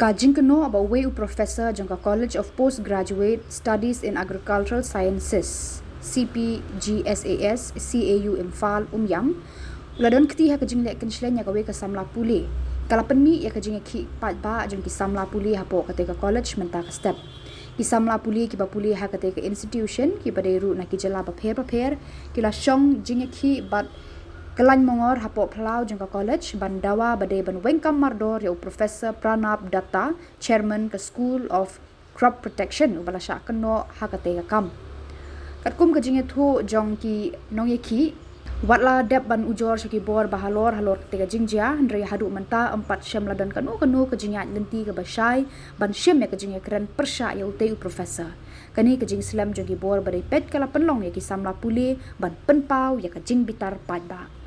Kajing Kynnoh about way u professor jangka College of Postgraduate Studies in Agricultural Sciences Cpgsas CAU Imphal Umiam uladon keti ha kajing le Kynshleiň ka we ka Samla Pule kalapan mi ya kajing Ïakhih pat ba jang ki Samla Pule ha po kate ka college menta ka step ki Samla Pule ki ba Pule ha kate ka institution ki baderu na ki jala ba pher ki la shong jing Ïakhih bat Kelañ mongor hapo plau jangka college bandawa bade ban wengkam mardor ya professor Pranab Datta chairman ke School of Crop Protection ubala sya Kynnoh hakate ka kam katkum ke jinge thu jong ki nong Ïakhih watla dep ban ujor syaki bor bahalor te ka jingjia ndre hadu menta 4 syam ladan kanu ke jingat lenti ke basai ban syam ya ke jinge keren persya ya utei professor kani ke jing slam jong ki bor bade pet kala penlong ya ki Samla Pule ban penpau ya ke jing bitar pat ba